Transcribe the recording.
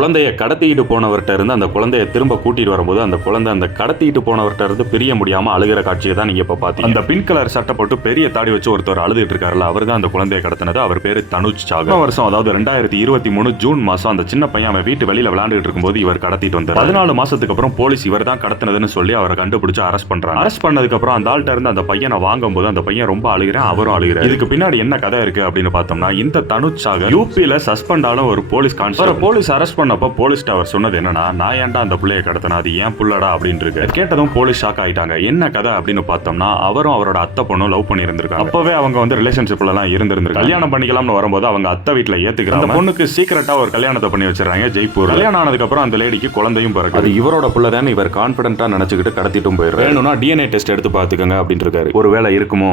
குழந்தைய கடத்திட்டு போனவர்கிட்ட இருந்து அந்த குழந்தைய திரும்ப கூட்டிட்டு வரும்போது அந்த குழந்தை அந்த கடத்திட்டு போனவர்கிட்ட இருந்து பிரிய முடியாம அழுகிற காட்சியை தான் நீங்க இப்ப பாத்தீங்க. அந்த பிங்க் கலர் சட்டை போட்டு பெரிய தாடி வச்சு ஒருத்தர் அழுதுட்டு இருக்காருல, அவர் தான் அந்த குழந்தைய கடத்தினது. அவர் பேரு தனுஷ் சாகர். வருஷம் அதாவது 2023 ஜூன் மாசம் அந்த சின்ன பையன் அவன் வீட்டு வெளியில விளையாண்டுட்டு இருக்கும்போது இவர் கடத்திட்டு வந்தார். 14 மாசத்துக்கு அப்புறம் போலீஸ் இவர் தான் கடத்தினதுன்னு சொல்லி அவரை கண்டுபிடிச்சு அரெஸ்ட் பண்றாங்க. அரெஸ்ட் பண்ணதுக்கு அப்புறம் அந்த ஆள்கிட்ட இருந்து அந்த பையனை வாங்கும்போது அந்த பையன் ரொம்ப அழுகிறேன், அவரும் அழுகிறார். இதுக்கு பின்னாடி என்ன கதை இருக்கு அப்படின்னு பார்த்தோம்னா, இந்த தனுஷ் சாகர் யூபியில சஸ்பெண்ட் ஆன ஒரு போலீஸ் கான்ஸ்டபிள். போலீஸ் அரெஸ்ட் பண்ணப்ப போலீஸ் அவர் சொன்னது என்னன்னா, நான் ஏன்டா அந்த பிள்ளையை கடத்தினா, அது ஏன் புள்ளடா அப்படின்னு இருக்கு. கேட்டதும் போலீஸ் ஷாக் ஆயிட்டாங்க. என்ன கதை அப்படின்னு பார்த்தோம்னா, அவரும் அவரோட அத்தை பொண்ணும் லவ் பண்ணி இருந்திருக்காங்க. அப்பவே அவங்க வந்து ரிலேஷன்ஷிப்ல எல்லாம் இருந்திருக்காங்க. கல்யாணம் பண்ணிக்கலாம்னு வரும்போது அவங்க அத்தை வீட்டுல ஏத்துக்கிறாங்க. அந்த பொண்ணுக்கு சீக்கிரட்டா ஒரு கல்யாணத்தை பண்ணி வச்சிடறாங்க ஜெய்ப்பூர். கல்யாணம் ஆனதுக்கு அப்புறம் அந்த லேடிக்கு குழந்தையும் பிறகு. அது இவரோட புள்ள தான் இவர் கான்பிடென்ட்டா நினைச்சுக்கிட்டு கடத்திட்டும் போயிடுறாரு. வேணும்னா DNA டெஸ்ட் எடுத்து பாத்துக்கங்க அப்படின்னு இருக்காரு. ஒருவேளை இருக்குமோ